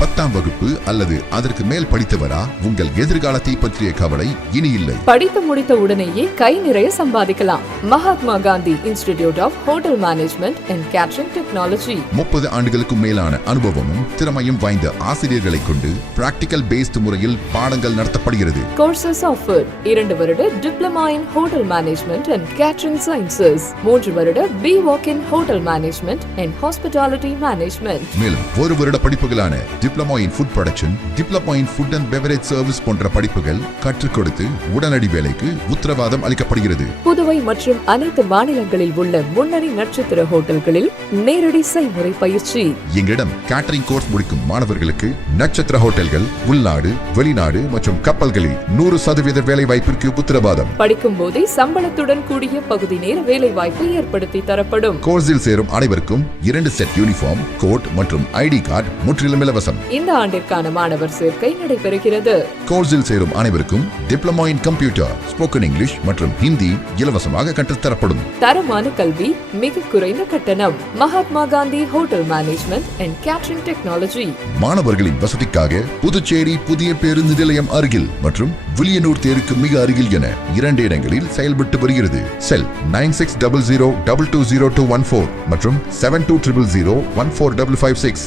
10ஆம் வகுப்பு அல்லது அதற்கு மேல் படித்தவரா? உங்கள் எதிர்காலத்தை பற்றிய கவலை இனி இல்லை. படித்து முடித்த உடனேயே கை நிறைய சம்பாதிக்கலாம். Mahatma Gandhi institute of hotel management and catering technology. 30 ஆண்டுகளுக்கும் மேலான அனுபவமும் திறமையும் வாய்ந்த ஆசிரியர்களை கொண்டு பிராக்டிகல் பேஸ்ட் முறையில் பாடங்கள் நடத்தப்படுகிறது. கோர்சஸ் ஆஃபர் 2 வருட diploma in hotel management and catering sciences, 3 வருட B.Voc in hotel management and hospitality management. மேலும் 1 வருட படிப்புகளான diploma in food production, diploma in food and beverage service போன்ற படிப்புகள் கற்றுக் கொடுத்து உடனடி வேலைக்கு உத்தரவாதம் அளிக்கப்படுகிறது. புதுவை மற்றும் அனைத்து மாநிலங்களில் உள்ள முன்னணி நட்சத்திர ஹோட்டல்களில் நேரடி செய்முறை பயிற்சி. எங்களிடம் கேட்டரிங் கோர்ஸ் முடிக்கும் மாணவர்களுக்கு நட்சத்திர ஹோட்டல்கள், உள்நாடு, வெளிநாடு மற்றும் கப்பல்களில் 100% வேலை வாய்ப்பிற்கு உத்தரவாதம். படிக்கும் போதே சம்பளத்துடன் கூடிய பகுதி நேர வேலை வாய்ப்பு ஏற்படுத்தி தரப்படும். கோர்ஸில் சேரும் அனைவருக்கும் 2 செட் யூனிஃபார்ம், கோட் மற்றும் ஐடி கார்டு முற்றிலும் இலவசம். இந்த ஆண்டிற்கான மாணவர் சேர்க்கை நடைபெறுகிறது. கோர்ஸில் சேரும் அனைவருக்கும் diploma in computer, spoken English மற்றும் ஹிந்தி இலவசமாக கற்றுத்தரப்படும். தரமான கல்வி, மிக குறைந்த கட்டணம். Mahatma Gandhi hotel management and catering technology. மாணவர்களின் வசதிக்காக புதுச்சேரி புதிய பேருந்து நிலையம் அருகில் மற்றும் வில்லியனூர் தேருக்கு மிக அருகில் என 2 இடங்களில் செயல்பட்டு வருகிறது. செல் 9600220214 மற்றும் 7200014556.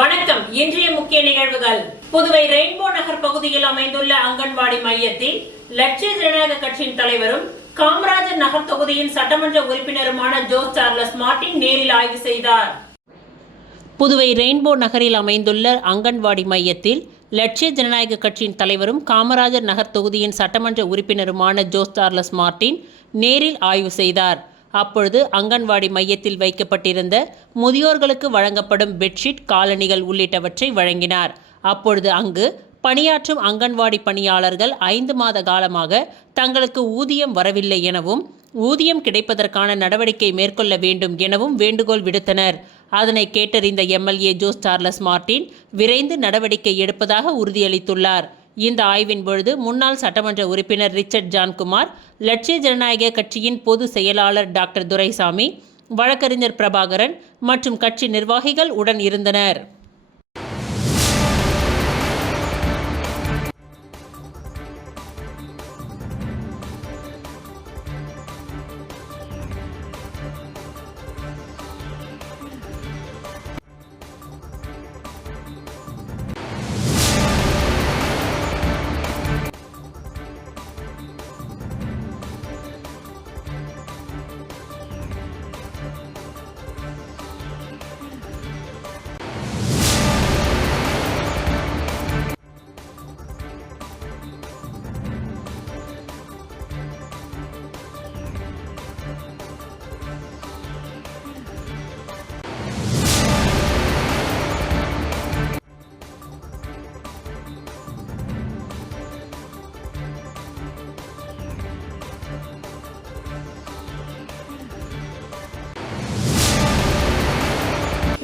வணக்கம். இன்றைய முக்கிய நிகழ்வுகள். புதுவை ரெயின்போ நகர் பகுதியில் அமைந்துள்ள அங்கன்வாடி மையத்தில் லட்சிய ஜனநாயக கட்சியின் தலைவரும் காமராஜர் நகர் தொகுதியின் சட்டமன்ற உறுப்பினருமான ஜோஸ் சார்லஸ் மார்ட்டின் நேரில் ஆய்வு செய்தார். புதுவை ரெயின்போ நகரில் அமைந்துள்ள அங்கன்வாடி மையத்தில் லட்சிய ஜனநாயக கட்சியின் தலைவரும் காமராஜர் நகர் தொகுதியின் சட்டமன்ற உறுப்பினருமான ஜோஸ் சார்லஸ் மார்ட்டின் நேரில் ஆய்வு செய்தார். அப்பொழுது அங்கன்வாடி மையத்தில் வைக்கப்பட்டிருந்த முதியோர்களுக்கு வழங்கப்படும் பெட்ஷீட், காலணிகள் உள்ளிட்டவற்றை வழங்கினார். அப்பொழுது அங்கு பணியாற்றும் அங்கன்வாடி பணியாளர்கள் 5 மாத காலமாக தங்களுக்கு ஊதியம் வரவில்லை எனவும் ஊதியம் கிடைப்பதற்கான நடவடிக்கை மேற்கொள்ள வேண்டும் எனவும் வேண்டுகோள் விடுத்தனர். அதனை கேட்டறிந்த எம்எல்ஏ ஜோஸ் சார்லஸ் மார்ட்டின் விரைந்து நடவடிக்கை எடுப்பதாக உறுதியளித்துள்ளார். இந்த ஆய்வின் பொழுது முன்னாள் சட்டமன்ற உறுப்பினர் ரிச்சர்ட் ஜான்குமார், லட்சிய ஜனநாயக கட்சியின் பொது செயலாளர் டாக்டர் துரைசாமி, வழக்கறிஞர் பிரபாகரன் மற்றும் கட்சி நிர்வாகிகள் உடன் இருந்தனர்.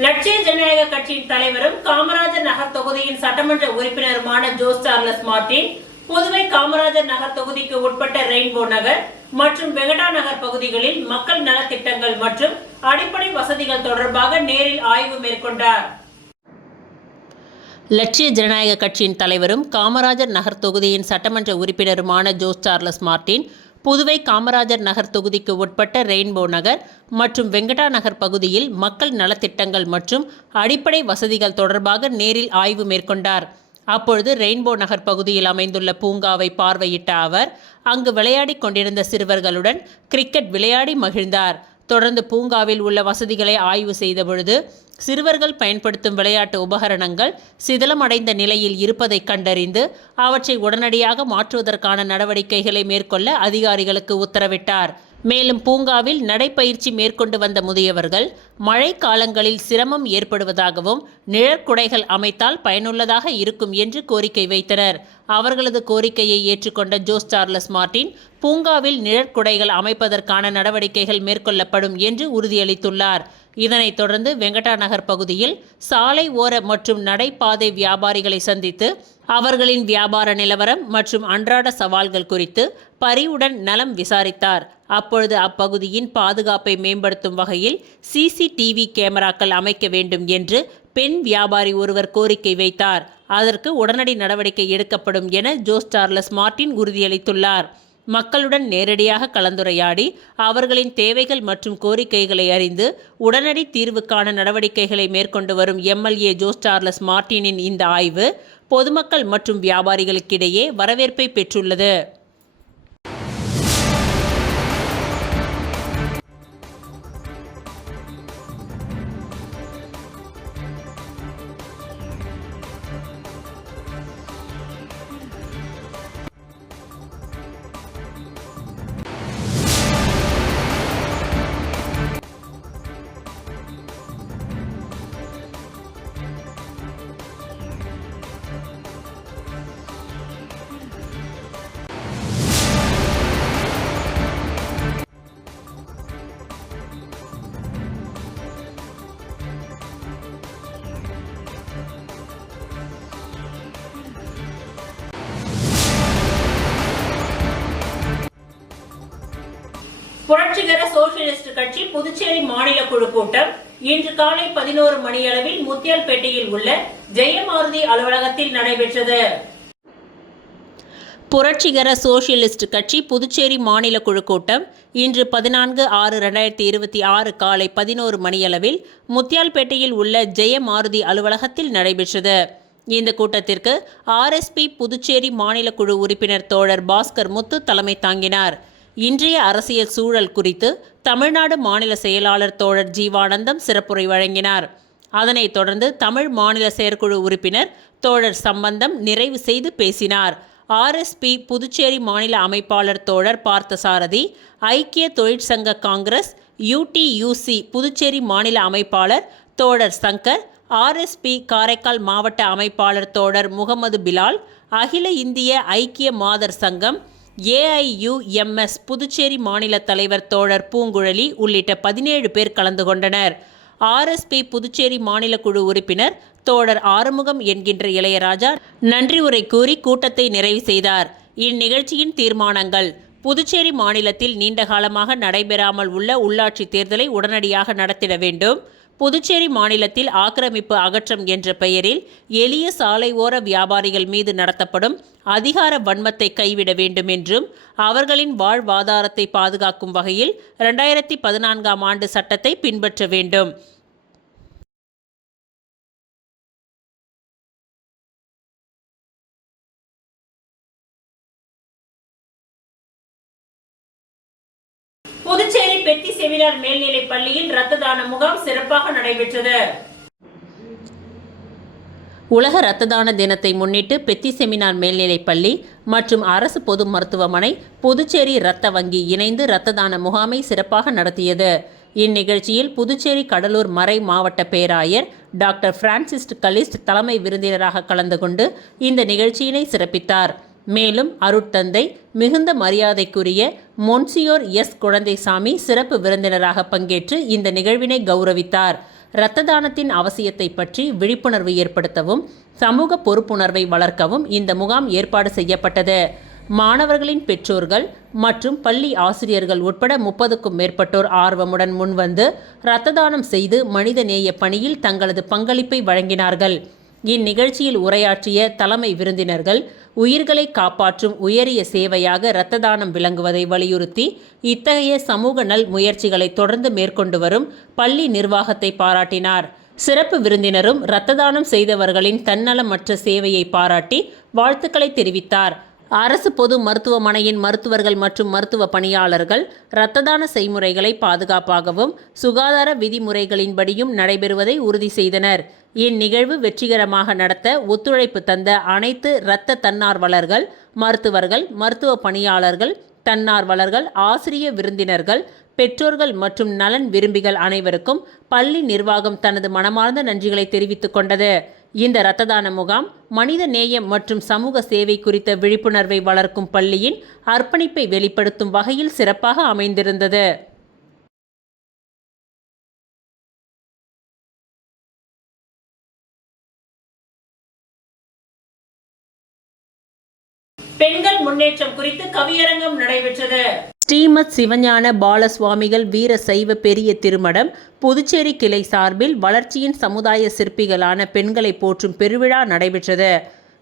லட்சிய ஜனநாயக கட்சியின் தலைவரும் காமராஜர் நகர் தொகுதியின் சட்டமன்ற உறுப்பினருமான ஜோஸ் சார்லஸ் மார்ட்டின் புதுவை காமராஜர் நகர் தொகுதிக்கு உட்பட்ட ரெயின்போ நகர் மற்றும் வெங்கடா நகர் பகுதிகளில் மக்கள் நலத்திட்டங்கள் மற்றும் அடிப்படை வசதிகள் தொடர்பாக நேரில் ஆய்வு மேற்கொண்டார். லட்சிய ஜனநாயக கட்சியின் தலைவரும் காமராஜர் நகர் தொகுதியின் சட்டமன்ற உறுப்பினருமான ஜோஸ் சார்லஸ் மார்ட்டின் புதுவை காமராஜர் நகர் தொகுதிக்கு உட்பட்ட ரெயின்போ நகர் மற்றும் வெங்கடா நகர் பகுதியில் மக்கள் நலத்திட்டங்கள் மற்றும் அடிப்படை வசதிகள் தொடர்பாக நேரில் ஆய்வு மேற்கொண்டார். அப்பொழுது ரெயின்போ நகர் பகுதியில் அமைந்துள்ள பூங்காவை பார்வையிட்ட அவர் அங்கு விளையாடி கொண்டிருந்த சிறுவர்களுடன் கிரிக்கெட் விளையாடி மகிழ்ந்தார். தொடர்ந்து பூங்காவில் உள்ள வசதிகளை ஆய்வு செய்த பொழுது சிறுவர்கள் பயன்படுத்தும் விளையாட்டு உபகரணங்கள் சிதிலமடைந்த நிலையில் இருப்பதை கண்டறிந்து அவற்றை உடனடியாக மாற்றுவதற்கான நடவடிக்கைகளை மேற்கொள்ள அதிகாரிகளுக்கு உத்தரவிட்டார். மேலும் பூங்காவில் நடைப்பயிற்சி மேற்கொண்டு வந்த முதியவர்கள் மழை காலங்களில் சிரமம் ஏற்படுவதாகவும் நிழற்குடைகள் அமைத்தால் பயனுள்ளதாக இருக்கும் என்று கோரிக்கை வைத்தனர். அவர்களது கோரிக்கையை ஏற்றுக்கொண்ட ஜோஸ் சார்லஸ் மார்ட்டின் பூங்காவில் நிழற்குடைகள் அமைப்பதற்கான நடவடிக்கைகள் மேற்கொள்ளப்படும் என்று உறுதியளித்துள்ளார். இதனைத் தொடர்ந்து வெங்கடா நகர் பகுதியில் சாலை ஓர மற்றும் நடைபாதை வியாபாரிகளை சந்தித்து அவர்களின் வியாபார நிலவரம் மற்றும் அன்றாட சவால்கள் குறித்து பரிவுடன் நலம் விசாரித்தார். அப்பொழுது அப்பகுதியின் பாதுகாப்பை மேம்படுத்தும் வகையில் CCTV கேமராக்கள் அமைக்க வேண்டும் என்று பெண் வியாபாரி ஒருவர் கோரிக்கை வைத்தார். அதற்கு உடனடி நடவடிக்கை எடுக்கப்படும் என ஜோஸ் சார்லஸ் மார்ட்டின் உறுதியளித்துள்ளார். மக்களுடன் நேரடியாக கலந்துரையாடி அவர்களின் தேவைகள் மற்றும் கோரிக்கைகளை அறிந்து உடனடி தீர்வுக்கான நடவடிக்கைகளை மேற்கொண்டு வரும் MLA ஜோஸ் சார்லஸ் மார்ட்டினின் இந்த ஆய்வு பொதுமக்கள் மற்றும் வியாபாரிகளுக்கிடையே வரவேற்பை பெற்றுள்ளது. புரட்சிகர சோசியலிஸ்ட் கட்சி புதுச்சேரி மாநில குழு கூட்டம் இன்று காலை 11 மணியளவில் முத்தியால்பேட்டையில் உள்ள ஜெயமாருதி அலுவலகத்தில் நடைபெற்றது. புரட்சிகர சோசியலிஸ்ட் கட்சி புதுச்சேரி மாநில குழு கூட்டம் இன்று 14/6/2026 காலை 11 மணியளவில் முத்தியால்பேட்டையில் உள்ள ஜெயமாருதி அலுவலகத்தில் நடைபெற்றது. இந்த கூட்டத்திற்கு RSP புதுச்சேரி மாநில குழு உறுப்பினர் தோழர் பாஸ்கர் முத்து தலைமை தாங்கினார். இன்றைய அரசியல் சூழல் குறித்து தமிழ்நாடு மாநில செயலாளர் தோழர் ஜீவானந்தம் சிறப்புரை வழங்கினார். அதனைத் தொடர்ந்து தமிழ் மாநில செயற்குழு உறுப்பினர் தோழர் சம்பந்தம் நிறைவு செய்து பேசினார். RSP புதுச்சேரி மாநில அமைப்பாளர் தோழர் பார்த்தசாரதி, ஐக்கிய தொழிற்சங்க காங்கிரஸ் UTUC புதுச்சேரி மாநில அமைப்பாளர் தோழர் சங்கர், RSP காரைக்கால் மாவட்ட அமைப்பாளர் தோழர் முகமது பிலால், அகில இந்திய ஐக்கிய மாதர் சங்கம் AIUMS புதுச்சேரி மாநில தலைவர் தோழர் பூங்குழலி உள்ளிட்ட 17 பேர் கலந்து கொண்டனர். RSP புதுச்சேரி மாநில குழு உறுப்பினர் தோழர் ஆறுமுகம் என்கின்ற இளையராஜா நன்றி உரை கூறி கூட்டத்தை நிறைவு செய்தார். இந்நிகழ்ச்சியின் தீர்மானங்கள்: புதுச்சேரி மாநிலத்தில் நீண்டகாலமாக நடைபெறாமல் உள்ள உள்ளாட்சி தேர்தலை உடனடியாக நடத்திட வேண்டும். புதுச்சேரி மாநிலத்தில் ஆக்கிரமிப்பு அகற்றம் என்ற பெயரில் எளிய சாலை ஓர வியாபாரிகள் மீது நடத்தப்படும் அதிகார வன்மத்தை கைவிட வேண்டும் என்றும் அவர்களின் வாழ்வாதாரத்தை பாதுகாக்கும் வகையில் 2014ஆம் ஆண்டு சட்டத்தை பின்பற்ற வேண்டும். புதுச்சேரி பெட்டி செமினார் மேல்நிலைப் பள்ளியில் இரத்த தான முகாம் சிறப்பாக நடைபெற்றது. உலக இரத்த தான தினத்தை முன்னிட்டு பெத்தி செமினார் மேல்நிலைப் பள்ளி மற்றும் அரசு பொது மருத்துவமனை, புதுச்சேரி இரத்த வங்கி இணைந்து இரத்த தான முகாமை சிறப்பாக நடத்தியது. இந்நிகழ்ச்சியில் புதுச்சேரி கடலூர் மறை மாவட்ட பேராயர் டாக்டர் பிரான்சிஸ் கலிஸ்ட் தலைமை விருந்தினராக கலந்து கொண்டு இந்த நிகழ்ச்சியினை சிறப்பித்தார். மேலும் அருட்தந்தை மிகுந்த மரியாதைக்குரிய மொன்சியோர் குழந்தைசாமி சிறப்பு விருந்தினராக பங்கேற்று இந்த நிகழ்வினை கௌரவித்தார். இரத்த தானத்தின் அவசியத்தை பற்றி விழிப்புணர்வு ஏற்படுத்தவும் சமூக பொறுப்புணர்வை வளர்க்கவும் இந்த முகாம் ஏற்பாடு செய்யப்பட்டது. மாணவர்களின் பெற்றோர்கள் மற்றும் பள்ளி ஆசிரியர்கள் உட்பட 30க்கும் மேற்பட்டோர் ஆர்வமுடன் முன்வந்து இரத்த தானம் செய்து மனிதநேய பணியில் தங்களது பங்களிப்பை வழங்கினார்கள். இந்நிகழ்ச்சியில் உரையாற்றிய தலைமை விருந்தினர்கள் உயிர்களை காப்பாற்றும் உயரிய சேவையாக இரத்த தானம் விளங்குவதை வலியுறுத்தி இத்தகைய சமூக நல் முயற்சிகளை தொடர்ந்து மேற்கொண்டு வரும் பள்ளி நிர்வாகத்தை பாராட்டினார். சிறப்பு விருந்தினரும் இரத்த தானம் செய்தவர்களின் தன்னலமற்ற சேவையை பாராட்டி வாழ்த்துக்களை தெரிவித்தார். அரசு பொது மருத்துவமனையின் மருத்துவர்கள் மற்றும் மருத்துவ பணியாளர்கள் இரத்த தான செய்முறைகளை பாதுகாப்பாகவும் சுகாதார விதிமுறைகளின்படியும் நடைபெறுவதை உறுதி செய்தனர். இந்நிகழ்வு வெற்றிகரமாக நடத்த ஒத்துழைப்பு தந்த அனைத்து இரத்த தன்னார்வலர்கள், மருத்துவர்கள், மருத்துவ பணியாளர்கள், தன்னார்வலர்கள், ஆசிரிய விருந்தினர்கள், பெற்றோர்கள் மற்றும் நலன் விரும்பிகள் அனைவருக்கும் பள்ளி நிர்வாகம் தனது மனமார்ந்த நன்றிகளை தெரிவித்துக் கொண்டது. இந்த இரத்த தான முகாம் மனித நேயம் மற்றும் சமூக சேவை குறித்த விழிப்புணர்வை வளர்க்கும் பள்ளியின் அர்ப்பணிப்பை வெளிப்படுத்தும் வகையில் சிறப்பாக அமைந்திருந்தது. பெண்கள் முன்னேற்றம் குறித்து கவியரங்கம் நடைபெற்றது. ஸ்ரீமத் சிவஞான பாலசுவாமிகள் வீர சைவ பெரிய திருமடம் புதுச்சேரி கிளை சார்பில் வளர்ச்சியின் சமுதாய சிற்பிகளான பெண்களை போற்றும் பெருவிழா நடைபெற்றது.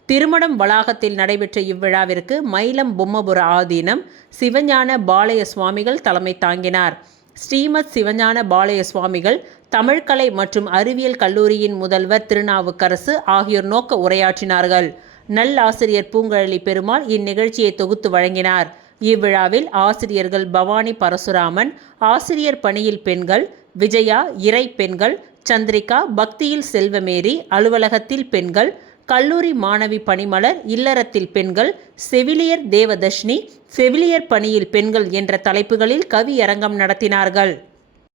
திருமடம் வளாகத்தில் நடைபெற்ற இவ்விழாவிற்கு மயிலம் பொம்மபுர ஆதீனம் சிவஞான பாலய சுவாமிகள் தலைமை தாங்கினார். ஸ்ரீமத் சிவஞான பாலய சுவாமிகள் தமிழ்கலை மற்றும் அறிவியல் கல்லூரியின் முதல்வர் திருநாவுக்கரசு ஆகியோர் நோக்க உரையாற்றினார்கள். நல்லாசிரியர் பூங்கழலி பெருமாள் இந்நிகழ்ச்சியை தொகுத்து வழங்கினார். இவ்விழாவில் ஆசிரியர்கள் பவானி பரசுராமன், ஆசிரியர் பணியில் பெண்கள் விஜயா, இறை பெண்கள் சந்திரிகா, பக்தியில் செல்வமேரி, அலுவலகத்தில் பெண்கள், கல்லூரி மாணவி பணிமலர், இல்லறத்தில் பெண்கள், செவிலியர் தேவதர்ஷினி, செவிலியர் பணியில் பெண்கள் என்ற தலைப்புகளில் கவியரங்கம் நடத்தினார்கள்.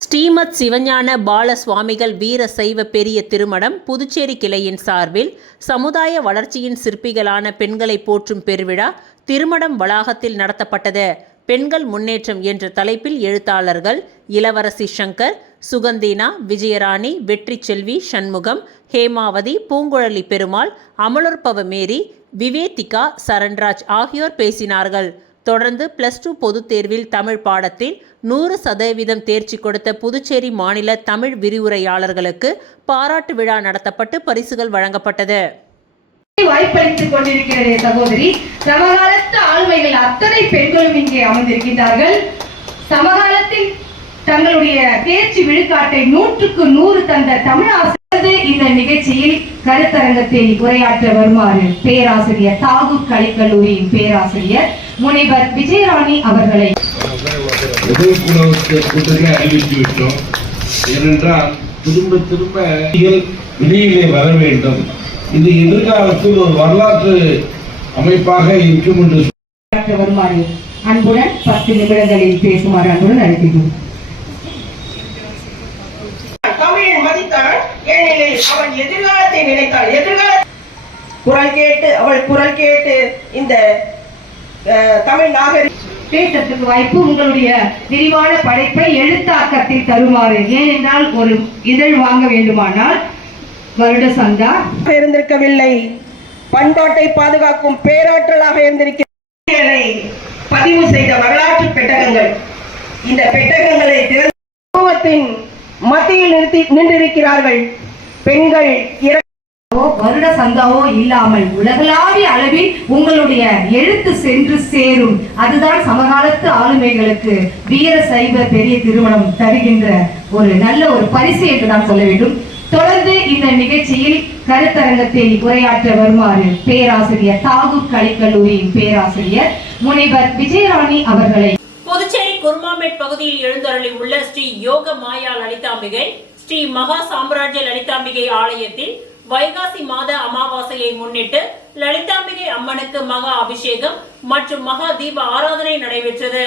ஸ்ரீமத் சிவஞான பால சுவாமிகள் வீர சைவ பெரிய திருமடம் புதுச்சேரி கிளையின் சார்பில் சமுதாய வளர்ச்சியின் சிற்பிகளான பெண்களை போற்றும் பெருவிழா திருமடம் வளாகத்தில் நடத்தப்பட்டது. பெண்கள் முன்னேற்றம் என்ற தலைப்பில் எழுத்தாளர்கள் இளவரசி சங்கர், சுகந்தீனா, விஜயராணி, வெற்றி செல்வி, சண்முகம், ஹேமாவதி, பூங்குழலி பெருமாள், அமலோற்பவ மேரி, விவேதிகா, சரண்ராஜ் ஆகியோர் பேசினார்கள். தொடர்ந்து +2 பொதுத் தேர்வில் தமிழ் பாடத்தில் 100% தேர்ச்சி கொடுத்த புதுச்சேரி மாநில தமிழ் விரிவுரையாளர்களுக்கு பாராட்டு விழா நடத்தப்பட்டு பரிசுகள் வழங்கப்பட்டது. வாய்ப்பளித்துக் கொண்டிருக்கிறதே சகோதரி, சமகாலத்து ஆளுமைகள் அத்தனை பெண்களும் இங்கே அமர்ந்திருக்கின்றார்கள். சமகாலத்தில் தங்களுடைய தேர்ச்சி விழுக்காட்டை 100க்கு 100 தந்த தமிழாசிரியர் இந்த நிகழ்ச்சியில் கருத்தரங்கத்தில் உரையாற்ற வருமாறு பேராசிரியர் தாகூர் கலைக்கல்லூரியின் பேராசிரியர் முனைவர் விஜயராணி அவர்களை அறிவித்துவிட்டோம். ஏனென்றால் திரும்ப வெளியிலே வர வேண்டும். இது எதிர்காலத்தில் ஒரு வரலாற்று அமைப்பாக இருக்கும் என்று வருமாறு அன்புடன் 10 நிமிடங்களில் பேசுமாறு அன்புடன் அழைக்கிறோம். தமிழின் மதித்தான், ஏனெனில் அவன் எதிர்காலத்தை நினைத்தாள். குரல் கேட்டு இந்த தமிழ் நாகரிக பேசுறதுக்கு வாய்ப்பு உங்களுடைய விரிவான படைப்பை எழுத்தாக்கத்தில் தருமாறு. ஏனென்றால் ஒரு இதழ் வாங்க வேண்டுமானால் வருட சந்தா இருந்திருக்கவில்லை, பண்பாட்டை பாதுகாக்கும் பேராற்றலாக இருந்திருக்கிறது. பதிவு செய்த வரலாற்று பெட்டகங்கள், இந்த பெட்டகங்களை சமூகத்தின் மத்தியில் நின்றிருக்கிறார்கள். பெண்கள் வருட சந்தாவோ இல்லாமல் உலகளாவிய அளவில் உங்களுடைய எழுத்து சென்று சேரும். அதுதான் சமகாலத்து ஆளுமைகளுக்கு வீர சைவ பெரிய திருமணம் தருகின்ற ஒரு நல்ல ஒரு பரிசு என்று நான் சொல்ல வேண்டும். தொடர்ந்து இந்த நிகழ்ச்சியில் கருத்தரங்கத்தில் உரையாற்ற வருமாறு பேராசிரியர் தாகூர் கலைக்கல்லூரியின் பேராசிரியர் முனைவர் விஜயராணி அவர்களை. புதுச்சேரி குருமாம்பேட் பகுதியில் எழுந்தருளி உள்ள ஸ்ரீ யோக மாயா லலிதாம்பிகை ஸ்ரீ மகா சாம்ராஜ்ய லலிதாம்பிகை ஆலயத்தில் வைகாசி மாத அமாவாசையை முன்னிட்டு லலிதாம்பிகை அம்மனுக்கு மகா அபிஷேகம் மற்றும் மகா தீப ஆராதனை நடைபெற்றது.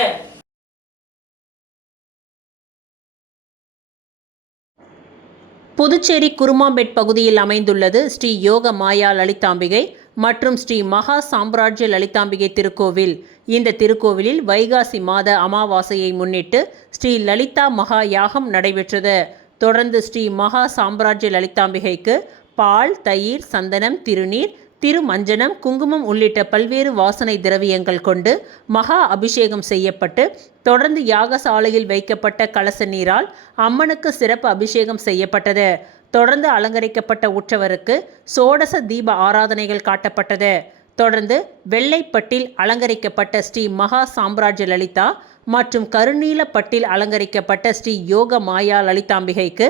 புதுச்சேரி குருமாம்பேட் பகுதியில் அமைந்துள்ளது ஸ்ரீ யோக மாயா லலிதாம்பிகை மற்றும் ஸ்ரீ மகா சாம்ராஜ்ய லலிதாம்பிகை திருக்கோவில். இந்த திருக்கோவிலில் வைகாசி மாத அமாவாசையை முன்னிட்டு ஸ்ரீ லலிதா மகா யாகம் நடைபெற்றது. தொடர்ந்து ஸ்ரீ மகா சாம்ராஜ்ய லலிதாம்பிகைக்கு பால், தயிர், சந்தனம், திருநீர், திருமஞ்சனம், குங்குமம் உள்ளிட்ட பல்வேறு வாசனை திரவியங்கள் கொண்டு மகா அபிஷேகம் செய்யப்பட்டு தொடர்ந்து யாகசாலையில் வைக்கப்பட்ட கலச நீரால் அம்மனுக்கு சிறப்பு அபிஷேகம் செய்யப்பட்டது. தொடர்ந்து அலங்கரிக்கப்பட்ட உற்சவருக்கு சோடச தீப ஆராதனைகள் காட்டப்பட்டது. தொடர்ந்து வெள்ளைப்பட்டில் அலங்கரிக்கப்பட்ட ஸ்ரீ மகா சாம்ராஜ்ய லலிதா மற்றும் கருநீல பட்டில் அலங்கரிக்கப்பட்ட ஸ்ரீ யோக மாயா லலிதாம்பிகைக்கு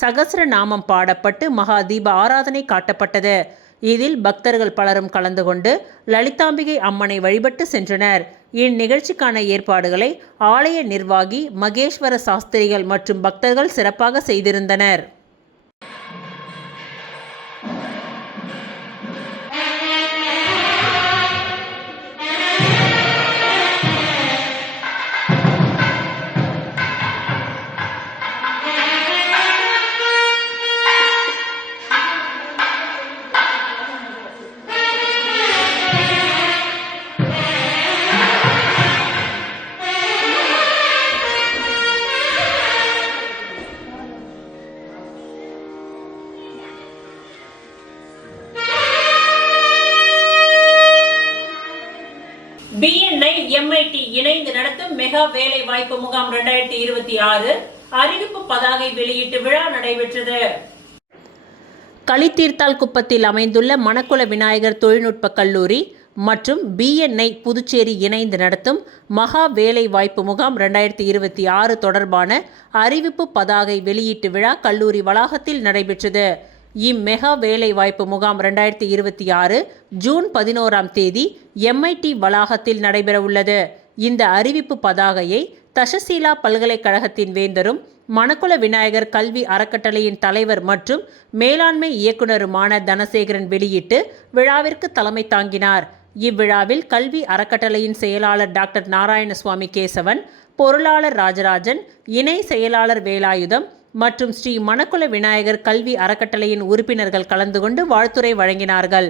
சகஸ்ர நாமம் பாடப்பட்டு மகா தீப ஆராதனை காட்டப்பட்டது. இதில் பக்தர்கள் பலரும் கலந்து கொண்டு லலிதாம்பிகை அம்மனை வழிபட்டு சென்றனர். இந்நிகழ்ச்சிக்கான ஏற்பாடுகளை ஆலய நிர்வாகி மகேஸ்வர சாஸ்திரிகள் மற்றும் பக்தர்கள் சிறப்பாக செய்திருந்தனர். BNI MIT இணைந்து நடத்தும் மெகா வேலை வாய்ப்பு முகாம் 2026 அறிவிப்பு பதாகை வெளியீட்டு விழா நடைபெற்றது. களித்தீர்த்தால் குப்பத்தில் அமைந்துள்ள மணக்குள விநாயகர் தொழில்நுட்ப கல்லூரி மற்றும் BNI புதுச்சேரி இணைந்து நடத்தும் மகா வேலை வாய்ப்பு முகாம் 2026 தொடர்பான அறிவிப்பு பதாகை வெளியீட்டு விழா கல்லூரி வளாகத்தில் நடைபெற்றது. இம்மெகா வேலை வாய்ப்பு முகாம் 2026 ஜூன் 11ஆம் தேதி MIT வளாகத்தில் நடைபெறவுள்ளது. இந்த அறிவிப்பு பதாகையை தஷசீலா பல்கலைக்கழகத்தின் வேந்தரும் மணக்குள விநாயகர் கல்வி அறக்கட்டளையின் தலைவர் மற்றும் மேலாண்மை இயக்குநருமான தனசேகரன் வெளியிட்டு விழாவிற்கு தலைமை தாங்கினார். இவ்விழாவில் கல்வி அறக்கட்டளையின் செயலாளர் டாக்டர் நாராயணசுவாமி கேசவன், பொருளாளர் ராஜராஜன், இணை செயலாளர் வேலாயுதம் மற்றும் ஸ்ரீ மணக்குள விநாயகர் கல்வி அறக்கட்டளையின் உறுப்பினர்கள் கலந்து கொண்டு வாழ்த்துரை வழங்கினார்கள்.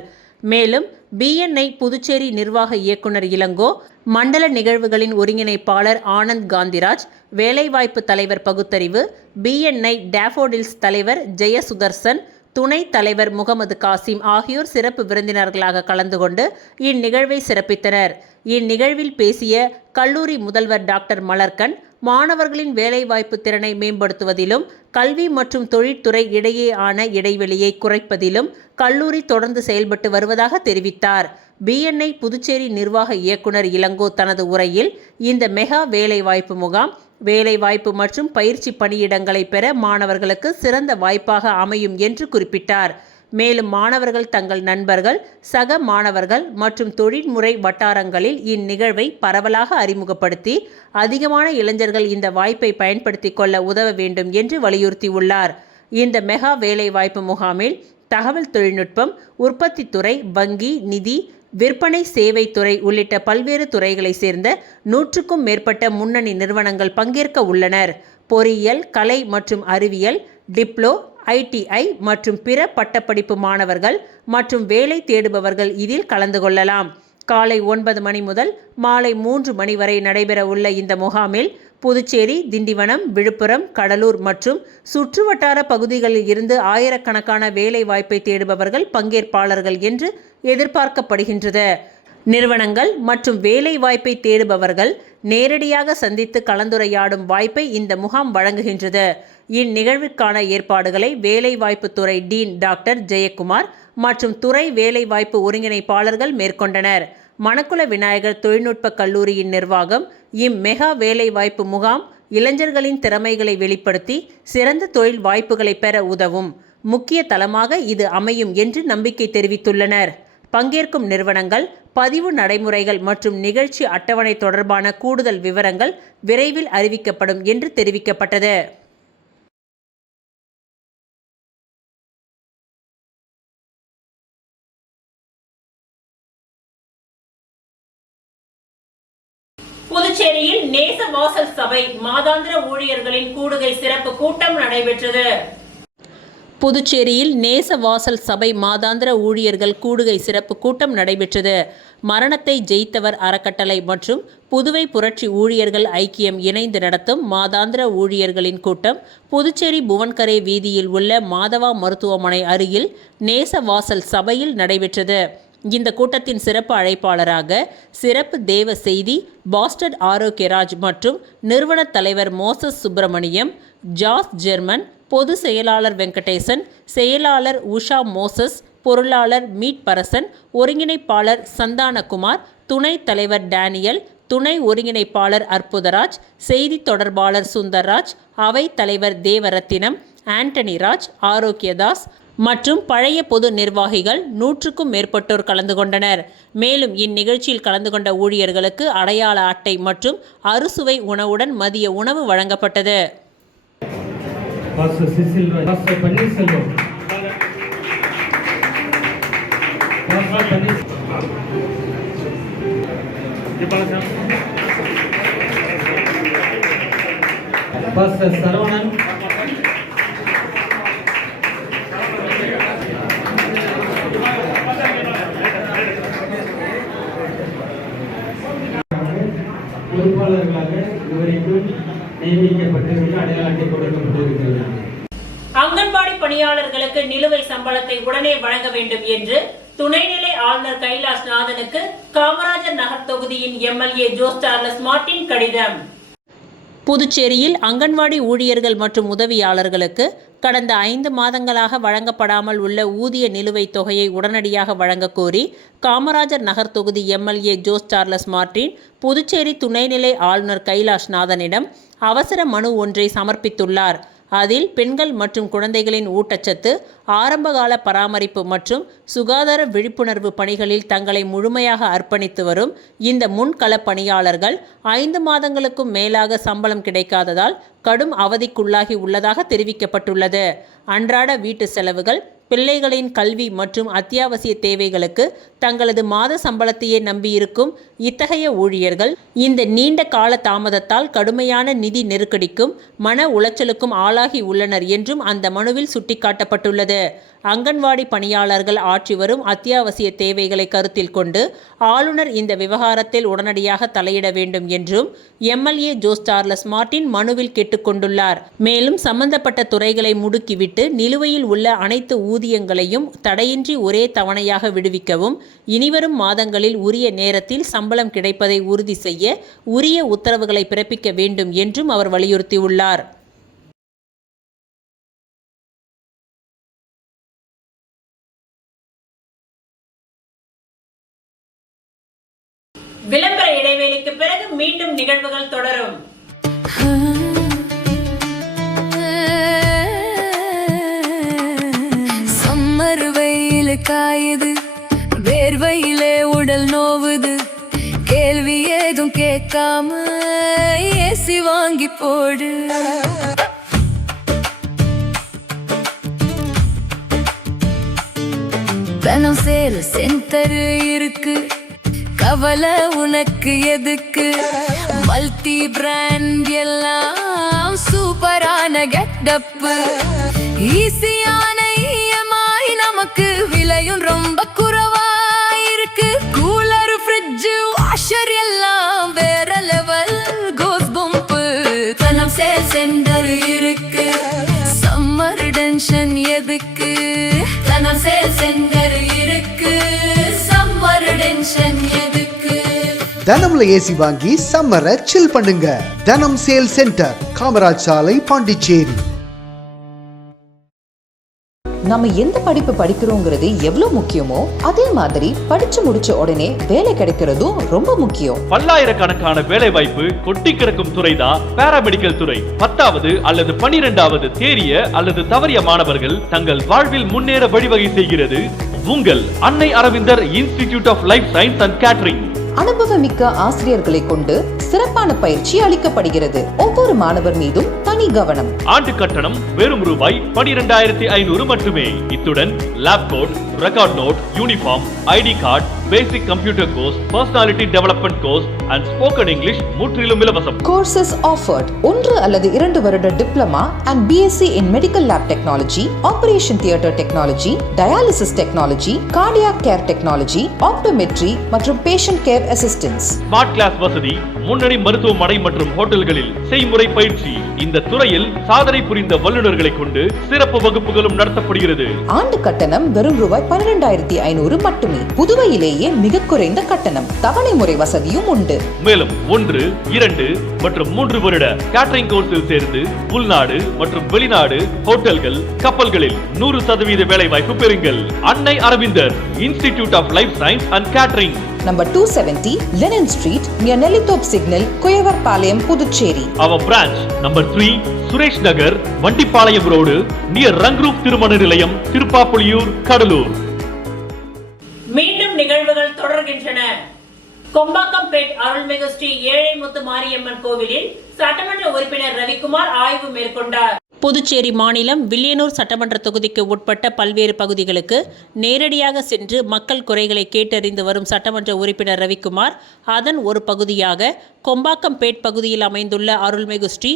மேலும் BNI புதுச்சேரி நிர்வாக இயக்குனர் இளங்கோ, மண்டல நிகழ்வுகளின் ஒருங்கிணைப்பாளர் ஆனந்த் காந்திராஜ், வேலைவாய்ப்பு தலைவர் பகுத்தறிவு, BNI டேஃபோடில்ஸ் தலைவர் ஜெயசுதர்சன், துணைத் தலைவர் முகமது காசிம் ஆகியோர் சிறப்பு விருந்தினர்களாக கலந்து கொண்டு இந்நிகழ்வை சிறப்பித்தனர். இந்நிகழ்வில் பேசிய கல்லூரி முதல்வர் டாக்டர் மலர்கண், மாணவர்களின் வேலைவாய்ப்பு திறனை மேம்படுத்துவதிலும் கல்வி மற்றும் தொழில்துறை இடையேயான இடைவெளியை குறைப்பதிலும் கல்லூரி தொடர்ந்து செயல்பட்டு வருவதாக தெரிவித்தார். BNI புதுச்சேரி நிர்வாக இயக்குனர் இளங்கோ தனது உரையில் இந்த மெகா வேலைவாய்ப்பு முகாம் வேலைவாய்ப்பு மற்றும் பயிற்சி பணியிடங்களை பெற மாணவர்களுக்கு சிறந்த வாய்ப்பாக அமையும் என்று குறிப்பிட்டார். மேலும் மாணவர்கள் தங்கள் நண்பர்கள், சக மாணவர்கள் மற்றும் தொழில்முறை வட்டாரங்களில் இந்நிகழ்வை பரவலாக அறிமுகப்படுத்தி அதிகமான இளைஞர்கள் இந்த வாய்ப்பை பயன்படுத்தி கொள்ள உதவ வேண்டும் என்று வலியுறுத்தியுள்ளார். இந்த மெகா வேலைவாய்ப்பு முகாமில் தகவல் தொழில்நுட்பம், உற்பத்தித்துறை, வங்கி, நிதி, விற்பனை, சேவைத்துறை உள்ளிட்ட பல்வேறு துறைகளை சேர்ந்த 100க்கும் மேற்பட்ட முன்னணி நிறுவனங்கள் பங்கேற்க உள்ளனர். பொறியியல், கலை மற்றும் அறிவியல், டிப்ளோ, ITI மற்றும் பிற பட்டப்படிப்பு மாணவர்கள் மற்றும் வேலை தேடுபவர்கள் இதில் கலந்து கொள்ளலாம். காலை 9 மணி முதல் மாலை 3 மணி வரை நடைபெற உள்ள இந்த முகாமில் புதுச்சேரி, திண்டிவனம், விழுப்புரம், கடலூர் மற்றும் சுற்றுவட்டார பகுதிகளில் இருந்து ஆயிரக்கணக்கான வேலை வாய்ப்பை தேடுபவர்கள் பங்கேற்பாளர்கள் என்று எதிர்பார்க்கப்படுகின்றது. நிறுவனங்கள் மற்றும் வேலை வாய்ப்பை தேடுபவர்கள் நேரடியாக சந்தித்து கலந்துரையாடும் வாய்ப்பை இந்த முகாம் வழங்குகின்றது. இந்நிகழ்விற்கான ஏற்பாடுகளை வேலைவாய்ப்புத்துறை டீன் டாக்டர் ஜெயக்குமார் மற்றும் துறை வேலைவாய்ப்பு ஒருங்கிணைப்பாளர்கள் மேற்கொண்டனர். மணக்குள விநாயகர் தொழில்நுட்ப கல்லூரியின் நிர்வாகம் இம்மெகா வேலைவாய்ப்பு முகாம் இளைஞர்களின் திறமைகளை வெளிப்படுத்தி சிறந்த தொழில் வாய்ப்புகளை பெற உதவும் முக்கிய தளமாக இது அமையும் என்று நம்பிக்கை தெரிவித்துள்ளனர். பங்கேற்கும் நிறுவனங்கள், பதிவு நடைமுறைகள் மற்றும் நிகழ்ச்சி அட்டவணை தொடர்பான கூடுதல் விவரங்கள் விரைவில் அறிவிக்கப்படும் என்று தெரிவிக்கப்பட்டது. புதுச்சேரியில் நேசவாசல் சபை மாதாந்திர ஊழியர்களின் கூடுகை சிறப்பு கூட்டம் நடைபெற்றது. புதுச்சேரியில் நேசவாசல் சபை மாதாந்திர ஊழியர்கள் கூடுகை சிறப்பு கூட்டம் நடைபெற்றது. மரணத்தை ஜெயித்தவர் அறக்கட்டளை மற்றும் புதுவை புரட்சி ஊழியர்கள் ஐக்கியம் இணைந்து நடத்தும் மாதாந்திர ஊழியர்களின் கூட்டம் புதுச்சேரி புவன்கரே வீதியில் உள்ள மாதவா மருத்துவமனை அருகில் நேசவாசல் சபையில் நடைபெற்றது. இந்த கூட்டத்தின் சிறப்பு அழைப்பாளராக சிறப்பு தேவ செய்தி பாஸ்டர் ஆரோக்கியராஜ் மற்றும் நிறுவன தலைவர் மோசஸ் சுப்பிரமணியம், ஜாஸ் ஜெர்மன், பொது செயலாளர் வெங்கடேசன், செயலாளர் உஷா மோசஸ், பொருளாளர் மீட் பரசன், ஒருங்கிணைப்பாளர் சந்தானகுமார், துணைத் தலைவர் டேனியல், துணை ஒருங்கிணைப்பாளர் அற்புதராஜ், செய்தி தொடர்பாளர் சுந்தர்ராஜ், அவை தலைவர் தேவரத்தினம், ஆண்டனி ராஜ், ஆரோக்கியதாஸ் மற்றும் பழைய பொது நிர்வாகிகள் 100க்கும் மேற்பட்டோர் கலந்து கொண்டனர். மேலும் இந்நிகழ்ச்சியில் கலந்து கொண்ட ஊழியர்களுக்கு அடையாள அட்டை மற்றும் அறுசுவை உணவுடன் மதிய உணவு வழங்கப்பட்டது. சரவணன், பொறுப்பாளர்களாக இதுவரைக்கும் நியமிக்கப்பட்டிருக்கிற அடையாள அட்டை கொடுக்கப்பட்டிருக்கிறது. அங்கன்வாடி பணியாளர்களுக்கு நிலுவை சம்பளத்தை உடனே வழங்க வேண்டும் என்று துணைநிலை ஆளுநர் கைலாஷ்நாதனுக்கு காமராஜர் நகர் தொகுதியின் எம்எல்ஏ ஜோஸ் சார்லஸ் மார்ட்டின் கடிதம். புதுச்சேரியில் அங்கன்வாடி ஊழியர்கள் மற்றும் உதவியாளர்களுக்கு கடந்த 5 மாதங்களாக வழங்கப்படாமல் உள்ள ஊதிய நிலுவைத் தொகையை உடனடியாக வழங்கக் கோரி காமராஜர் நகர் தொகுதி எம்எல்ஏ ஜோஸ் சார்லஸ் மார்ட்டின் புதுச்சேரி துணைநிலை ஆளுநர் கைலாஷ்நாதனிடம் அவசர மனு ஒன்றை சமர்ப்பித்துள்ளார். அதில் பெண்கள் மற்றும் குழந்தைகளின் ஊட்டச்சத்து, ஆரம்பகால பராமரிப்பு மற்றும் சுகாதார விழிப்புணர்வு பணிகளில் தங்களை முழுமையாக அர்ப்பணித்து வரும் இந்த முன்களப் பணியாளர்கள் 5 மாதங்களுக்கும் மேலாக சம்பளம் கிடைக்காததால் கடும் அவதிக்குள்ளாகி உள்ளதாக தெரிவிக்கப்பட்டுள்ளது. அன்றாட வீட்டு செலவுகள், பிள்ளைகளின் கல்வி மற்றும் அத்தியாவசிய தேவைகளுக்கு தங்களது மாத சம்பளத்தையே நம்பியிருக்கும் இத்தகைய ஊழியர்கள் இந்த நீண்ட கால தாமதத்தால் கடுமையான நிதி நெருக்கடிக்கும் மன உளைச்சலுக்கும் ஆளாகி உள்ளனர் என்றும் அந்த மனுவில் சுட்டிக்காட்டப்பட்டுள்ளது. அங்கன்வாடி பணியாளர்கள் ஆற்றி வரும் அத்தியாவசிய தேவைகளை கருத்தில் கொண்டு ஆளுநர் இந்த விவகாரத்தில் உடனடியாக தலையிட வேண்டும் என்றும் எம்எல்ஏ ஜோஸ் சார்லஸ் மார்ட்டின் மனுவில் கேட்டுக்கொண்டுள்ளார். மேலும் சம்பந்தப்பட்ட துறைகளை முடுக்கிவிட்டு நிலுவையில் உள்ள அனைத்து ஊதியங்களையும் தடையின்றி ஒரே தவணையாக விடுவிக்கவும், இனிவரும் மாதங்களில் உரிய நேரத்தில் சம்பளம் கிடைப்பதை உறுதி செய்ய உரிய உத்தரவுகளை பிறப்பிக்க வேண்டும் என்றும் அவர் வலியுறுத்தியுள்ளார். விளம்பர இடைவேளைக்கு பிறகு மீண்டும் நிகழ்வுகள் தொடரும். சம்மர் வெயில் காயுது, வேர்வையிலே உடல் நோவுது, கேள்வி ஏதும் கேட்காம ஏசி வாங்கி போடு. தனம் சேல் சென்டர் இருக்கு, கவலை உனக்கு எதுக்கு? மல்டி பிராண்ட் எல்லாம் சூப்பரான கெட்டப்பு, ஈஸியான இஎம்ஐ, நமக்கு விலையும் ரொம்ப குறைவா இருக்கு. கூலர், ஃப்ரிட்ஜ், வாஷர் எல்லாம் வேற லெவல் கோஸ் பம்பு. தனம் சேல் சென்டர் இருக்கு, சம்மர் டென்ஷன் எதுக்கு? தனம் சேல் சென்டர் இருக்கு, சம்மர் டென்ஷன் எதுக்கு? தனம்ல ஏசி வாங்கி சம்மரை சில் பண்ணுங்க. தனம் சேல் சென்டர், காமராஜ் சாலை, பாண்டிச்சேரி. நம்ம எந்த படிப்பு படிக்கிறோங்கிறது எவ்வளவு முக்கியமோ அதே மாதிரி படிச்சு முடிச்ச உடனே வேலை கிடைக்கிறதும் ரொம்ப முக்கியம். பல்லாயிரக்கணக்கான வேலை வாய்ப்பு கொட்டி கிடக்கும் துறைதான் பாராமெடிக்கல் துறை. 10வது அல்லது 12வது தேறிய அல்லது தவறிய மாணவர்கள் தங்கள் வாழ்வில் முன்னேற வழிவகை செய்கிறது உங்கள் Annai Aravindar institute of life science and catering. அனுபவமிக்க ஆசிரியர்களை கொண்டு சிறப்பான பயிற்சி அளிக்கப்படுகிறது. ஒவ்வொரு மாணவர் மீதும் தனி கவனம். ஆண்டு கட்டணம் வெறும் ரூபாய் 12,500 மட்டுமே. இத்துடன் lab coat, record note, uniform, ID card, basic computer course, personality development course and spoken English முற்றிலும் இலவசம். கோர்சஸ் ஆஃபர்ட் 1 அல்லது 2 வருட diploma and BSc in medical lab technology, operation theatre technology, dialysis technology, cardiac care technology, optometry மற்றும் patient care assistance. Smart class வசதி, முன்னணி மருத்துவமனை மற்றும் ஹோட்டல்களில் செய்முறை பயிற்சி. இந்த துறையில் சாதனை புரிந்த வல்லுநர்களை கொண்டு சிறப்பு வகுப்புகளும் நடத்தப்படுகிறது. ஆண்டு கட்டணம் வெறும் ரூபாய் 12,500 மட்டுமே. புதுவையிலேயே மிக குறைந்த கட்டணம். தவணை முறை வசதியும் உண்டு. மேலும் 1, 2 மற்றும் 3 வருட கேட்டரிங் கோர்ஸில் சேர்ந்து உள்நாடு மற்றும் வெளிநாடு ஹோட்டல்கள், கப்பல்களில் 100% வேலை வாய்ப்பு பெறுங்கள். Annai Aravindar institute of life science and catering, number 270 Lenin street, near Nellithope signal, Kuyavarpalayam, Puducherry. Our branch number 3 Suresh Nagar, Vandipalayam road, near Rangroop திருமண நிலையம், திருப்பாப்புலியூர், கடலூர். மீண்டும் நிகழ்வுகள் தொடர்கின்றன. கொம்பாக்கம்பேட் அருள்மிகு ஸ்ரீ ஏழைமுத்து மாரியம்மன் கோவிலில் சட்டமன்ற உறுப்பினர் ரவிக்குமார் ஆய்வு மேற்கொண்டார். புதுச்சேரி மாநிலம் வில்லியனூர் சட்டமன்ற தொகுதிக்கு உட்பட்ட பல்வேறு பகுதிகளுக்கு நேரடியாக சென்று மக்கள் குறைகளை கேட்டறிந்து வரும் சட்டமன்ற உறுப்பினர் ரவிக்குமார் அதன் ஒரு பகுதியாக கொம்பாக்கம்பேட் பகுதியில் அமைந்துள்ள அருள்மிகு ஸ்ரீ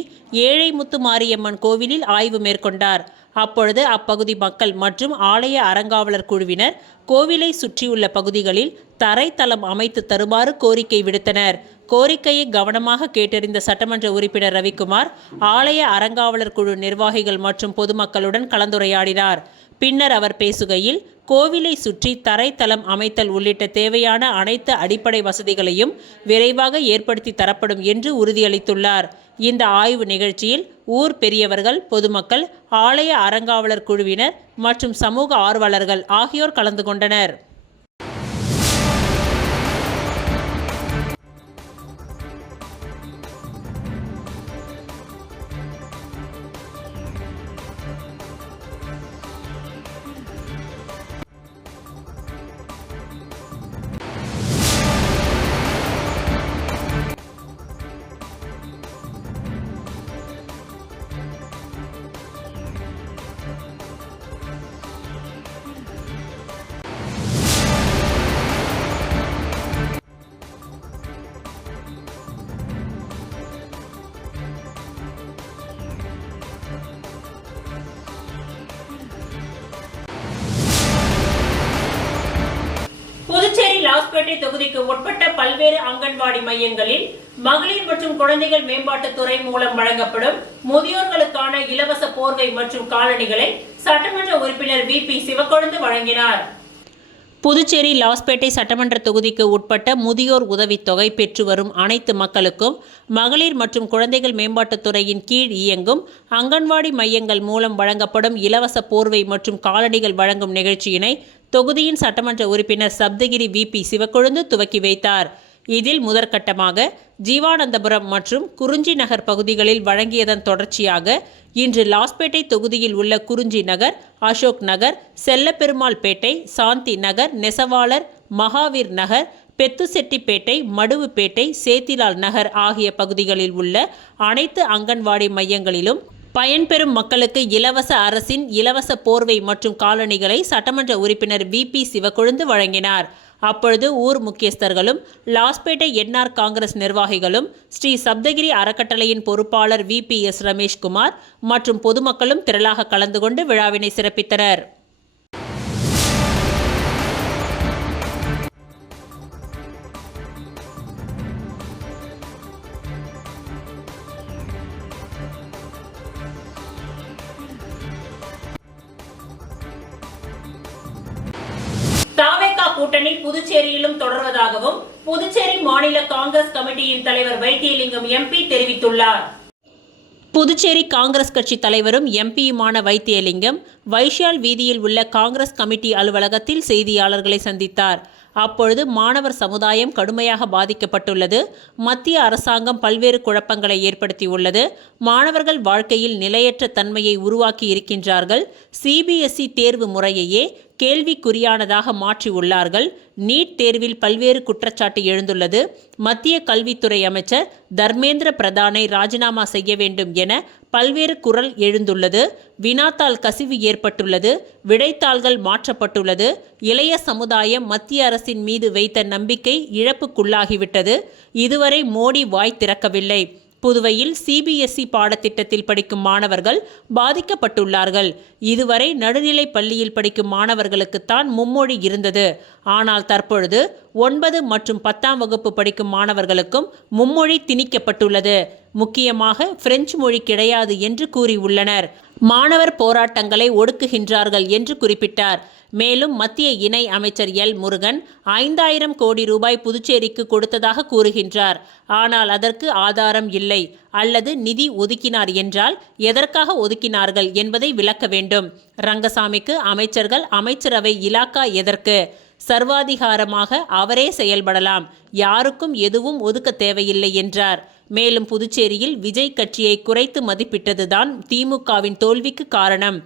ஏழைமுத்து மாரியம்மன் கோவிலில் ஆய்வு மேற்கொண்டார். அப்பொழுது அப்பகுதி மக்கள் மற்றும் ஆலய அறங்காவலர் குழுவினர் கோவிலை சுற்றியுள்ள பகுதிகளில் தரைத்தளம் அமைத்து தருமாறு கோரிக்கை விடுத்தனர். கோரிக்கையை கவனமாக கேட்டறிந்த சட்டமன்ற உறுப்பினர் ரவிக்குமார் ஆலய அறங்காவலர் குழு நிர்வாகிகள் மற்றும் பொதுமக்களுடன் கலந்துரையாடினார். பின்னர் அவர் பேசுகையில், கோவிலை சுற்றி தரைத்தளம் அமைத்தல் உள்ளிட்ட தேவையான அனைத்து அடிப்படை வசதிகளையும் விரைவாக ஏற்படுத்தி தரப்படும் என்று உறுதியளித்துள்ளார். இந்த ஆய்வு நிகழ்ச்சியில் ஊர் பெரியவர்கள், பொதுமக்கள், ஆலய அறங்காவலர் குழுவினர் மற்றும் சமூக ஆர்வலர்கள் ஆகியோர் கலந்து கொண்டனர். புதுச்சேரி லாஸ்பேட்டை தொகுதிக்கு உட்பட்ட பல்வேறு அங்கன்வாடி மையங்களில் மகளிர் மற்றும் குழந்தைகள் மேம்பாட்டுத்துறை மூலம் வழங்கப்படும் முதியோர்களுக்கான இலவச போர்வை மற்றும் காலணிகளை சட்டமன்ற உறுப்பினர் VP சிவக்கொழுந்து வழங்கினார். புதுச்சேரி லாஸ்பேட்டை சட்டமன்ற தொகுதிக்கு உட்பட்ட முதியோர் உதவித்தொகை பெற்று வரும் அனைத்து மக்களுக்கும் மகளிர் மற்றும் குழந்தைகள் மேம்பாட்டுத்துறையின் கீழ் இயங்கும் அங்கன்வாடி மையங்கள் மூலம் வழங்கப்படும் இலவச போர்வை மற்றும் காலணிகள் வழங்கும் நிகழ்ச்சியினை தொகுதியின் சட்டமன்ற உறுப்பினர் சப்தகிரி VP சிவக்கொழுந்து துவக்கி வைத்தார். இதில் முதற்கட்டமாக ஜீவானந்தபுரம் மற்றும் குறிஞ்சி நகர் பகுதிகளில் வழங்கியதன் தொடர்ச்சியாக இன்று லாஸ்பேட்டை தொகுதியில் உள்ள குறிஞ்சி நகர், அசோக் நகர், செல்லப்பெருமாள்பேட்டை, சாந்தி நகர், நெசவாளர், மகாவீர் நகர், பெத்துசெட்டிப்பேட்டை, மடுவுப்பேட்டை, சேத்திலால் நகர் ஆகிய பகுதிகளில் உள்ள அனைத்து அங்கன்வாடி மையங்களிலும் பயன்பெறும் மக்களுக்கு இலவச அரசின் இலவச போர்வை மற்றும் காலணிகளை சட்டமன்ற உறுப்பினர் VP சிவக்கொழுந்து வழங்கினார். அப்பொழுது ஊர் முக்கியஸ்தர்களும் லாஸ்பேட்டை NR காங்கிரஸ் நிர்வாகிகளும் ஸ்ரீ சப்தகிரி அறக்கட்டளையின் பொறுப்பாளர் VPS ரமேஷ்குமார் மற்றும் பொதுமக்களும் திரளாக கலந்து கொண்டு விழாவினை சிறப்பித்தனர். தாவேகா கூட்டணி புதுச்சேரியிலும் தொடர்வதாகவும் புதுச்சேரி மாநில காங்கிரஸ் கமிட்டியின் தலைவர் வைத்தியலிங்கம் MP தெரிவித்துள்ளார். புதுச்சேரி காங்கிரஸ் கட்சி தலைவரும் MPயுமான வைத்தியலிங்கம் வைஷால் வீதியில் உள்ள காங்கிரஸ் கமிட்டி அலுவலகத்தில் செய்தியாளர்களை சந்தித்தார். அப்பொழுது மாணவர் சமுதாயம் கடுமையாக பாதிக்கப்பட்டுள்ளது. மத்திய அரசாங்கம் பல்வேறு குழப்பங்களை ஏற்படுத்தியுள்ளது. மாணவர்கள் வாழ்க்கையில் நிலையற்ற தன்மையை உருவாக்கி இருக்கின்றார்கள். CBSE தேர்வு முறையையே கேள்விக்குறியானதாக மாற்றியுள்ளார்கள். நீட் தேர்வில் பல்வேறு குற்றச்சாட்டு எழுந்துள்ளது. மத்திய கல்வித்துறை அமைச்சர் தர்மேந்திர பிரதானை ராஜினாமா செய்ய வேண்டும் என பல்வேறு குரல் எழுந்துள்ளது. வினாத்தாள் கசிவு ஏற்பட்டுள்ளது. விடைத்தாள்கள் மாற்றப்பட்டுள்ளது. இளைய சமுதாயம் மத்திய அரசின் மீது வைத்த நம்பிக்கை இழப்புக்குள்ளாகிவிட்டது. இதுவரை மோடி வாய் திறக்கவில்லை. புதுவையில் CBSE பாடத்திட்டத்தில் படிக்கும் மாணவர்கள் பாதிக்கப்பட்டுள்ளார்கள். இதுவரை நடுநிலை பள்ளியில் படிக்கும் மாணவர்களுக்குத்தான் மும்மொழி இருந்தது. ஆனால் தற்பொழுது 9 மற்றும் 10ஆம் வகுப்பு படிக்கும் மாணவர்களுக்கும் மும்மொழி திணிக்கப்பட்டுள்ளது. முக்கியமாக பிரெஞ்சு மொழி கிடையாது என்று கூறியுள்ளனர். மாணவர் போராட்டங்களை ஒடுக்குகின்றார்கள் என்று குறிப்பிட்டார். மேலும் மத்திய இணை அமைச்சர் L. முருகன் 5000 கோடி ரூபாய் புதுச்சேரிக்கு கொடுத்ததாக கூறுகின்றார். ஆனால் அதற்கு ஆதாரம் இல்லை. அல்லது நிதி ஒதுக்கினார் என்றால் எதற்காக ஒதுக்கினார்கள் என்பதை விளக்க வேண்டும். ரங்கசாமிக்கு அமைச்சர்கள், அமைச்சரவை, இலாக்கா எதற்கு? சர்வாதிகாரமாக அவரே செயல்படலாம். யாருக்கும் எதுவும் ஒதுக்க தேவையில்லை என்றார். மேலும் புதுச்சேரியில் விஜய் கட்சியை குறைத்து மதிப்பிட்டதுதான் திமுகவின் தோல்விக்கு காரணம்.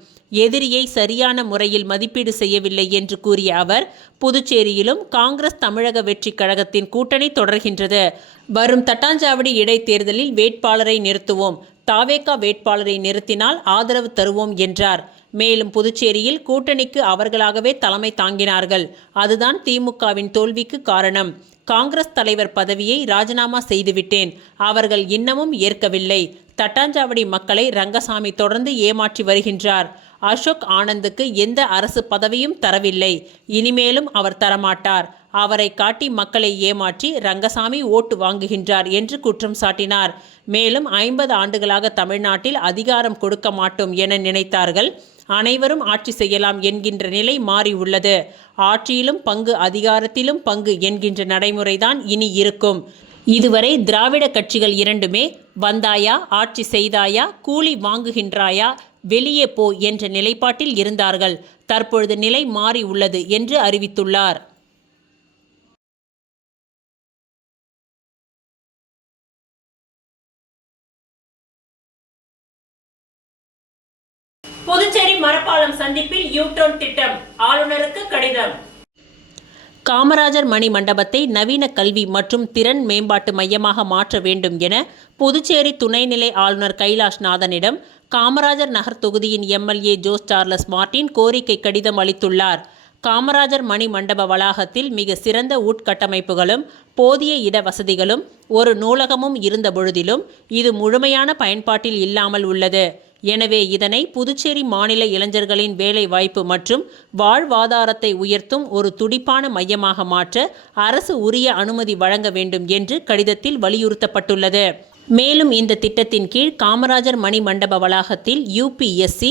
எதிரியை சரியான முறையில் மதிப்பீடு செய்யவில்லை என்று கூறிய அவர், புதுச்சேரியிலும் காங்கிரஸ் தமிழக வெற்றி கழகத்தின் கூட்டணி தொடர்கின்றது. வரும் தட்டாஞ்சாவடி இடைத்தேர்தலில் வேட்பாளரை நிறுத்துவோம். தாவேகா வேட்பாளரை நிறுத்தினால் ஆதரவு தருவோம் என்றார். மேலும் புதுச்சேரியில் கூட்டணிக்கு அவர்களாகவே தலைமை தாங்கினார்கள். அதுதான் திமுகவின் தோல்விக்கு காரணம். காங்கிரஸ் தலைவர் பதவியை ராஜினாமா செய்துவிட்டேன். அவர்கள் இன்னமும் ஏற்கவில்லை. தட்டாஞ்சாவடி மக்களை ரங்கசாமி தொடர்ந்து ஏமாற்றி வருகின்றார். அசோக் ஆனந்துக்கு எந்த அரசு பதவியும் தரவில்லை. இனிமேலும் அவர் தரமாட்டார். அவரை காட்டி மக்களை ஏமாற்றி ரங்கசாமி ஓட்டு வாங்குகின்றார் என்று குற்றம் சாட்டினார். மேலும் 50 ஆண்டுகளாக தமிழ்நாட்டில் அதிகாரம் கொடுக்க மாட்டோம் என நினைத்தார்கள். அனைவரும் ஆட்சி செய்யலாம் என்கின்ற நிலை மாறி உள்ளது. ஆட்சியிலும் பங்கு, அதிகாரத்திலும் பங்கு என்கின்ற நடைமுறைதான் இனி இருக்கும். இதுவரை திராவிட கட்சிகள் இரண்டுமே வந்தாயா, ஆட்சி செய்தாயா, கூலி வாங்குகின்றாயா, வெளியே போ என்ற நிலைப்பாட்டில் இருந்தார்கள். தற்பொழுது நிலை மாறி உள்ளது என்று அறிவித்துள்ளார். புதுச்சேரி மரப்பாலம் சந்திப்பில் யூ-டர்ன் திட்டம், ஆளுநருக்கு கடிதம். காமராஜர் மணி மண்டபத்தை நவீன கல்வி மற்றும் திறன் மேம்பாட்டு மையமாக மாற்ற வேண்டும் என புதுச்சேரி துணைநிலை ஆளுநர் கைலாஷ்நாதனிடம் காமராஜர் நகர் தொகுதியின் எம்எல்ஏ ஜோஸ் சார்லஸ் மார்ட்டின் கோரிக்கை கடிதம் அளித்துள்ளார். காமராஜர் மணி மண்டப வளாகத்தில் மிக சிறந்த உட்கட்டமைப்புகளும் போதிய இட வசதிகளும் ஒரு நூலகமும் இருந்த பொழுதிலும் இது முழுமையான பயன்பாட்டில் இல்லாமல் உள்ளது. எனவே இதனை புதுச்சேரி மாநில இளைஞர்களின் வேலை வாய்ப்பு மற்றும் வாழ்வாதாரத்தை உயர்த்தும் ஒரு துடிப்பான மையமாக மாற்ற அரசு உரிய அனுமதி வழங்க வேண்டும் என்று கடிதத்தில் வலியுறுத்தப்பட்டுள்ளது. மேலும் இந்த திட்டத்தின் கீழ் காமராஜர் மணி மண்டப வளாகத்தில் யூபிஎஸ்சி,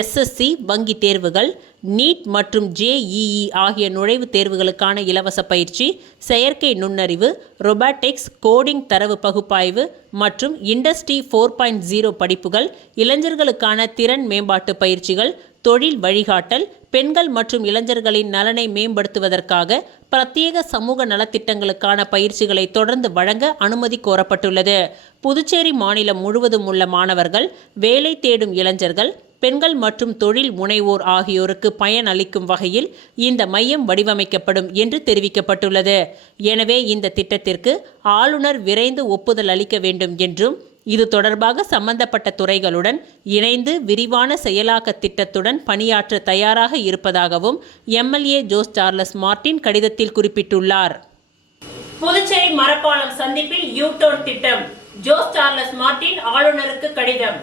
எஸ்எஸ்சி வங்கி தேர்வுகள், நீட் மற்றும் ஜேஇஇ ஆகிய நுழைவுத் தேர்வுகளுக்கான இலவச பயிற்சி, செயற்கை நுண்ணறிவு, ரொபாட்டிக்ஸ், கோடிங் தரவு பகுப்பாய்வு மற்றும் இண்டஸ்ட்ரி 4.0 படிப்புகள், இளைஞர்களுக்கான திறன் மேம்பாட்டு பயிற்சிகள், தொழில் வழிகாட்டல், பெண்கள் மற்றும் இளைஞர்களின் நலனை மேம்படுத்துவதற்காக பிரத்யேக சமூக நலத்திட்டங்களுக்கான பயிற்சிகளை தொடர்ந்து வழங்க அனுமதி கோரப்பட்டுள்ளது. புதுச்சேரி மாநிலம் முழுவதும் உள்ள மாணவர்கள், வேலை தேடும் இளைஞர்கள், பெண்கள் மற்றும் தொழில் முனைவோர் ஆகியோருக்கு பயன் அளிக்கும் வகையில் இந்த மையம் வடிவமைக்கப்படும் என்று தெரிவிக்கப்பட்டுள்ளது. எனவே இந்த திட்டத்திற்கு ஆளுநர் விரைந்து ஒப்புதல் அளிக்க வேண்டும் என்றும் இது தொடர்பாக சம்பந்தப்பட்ட துறைகளுடன் இணைந்து விரிவான செயலாக்க திட்டத்துடன் பணியாற்ற தயாராக இருப்பதாகவும் எம்எல்ஏ ஜோஸ் சார்லஸ் மார்ட்டின் கடிதத்தில் குறிப்பிட்டுள்ளார். புதுச்சேரி மரப்பாலம் சந்திப்பில் யூ-டர்ன் திட்டம், ஜோஸ் சார்லஸ் மார்ட்டின் ஆளுநருக்கு கடிதம்.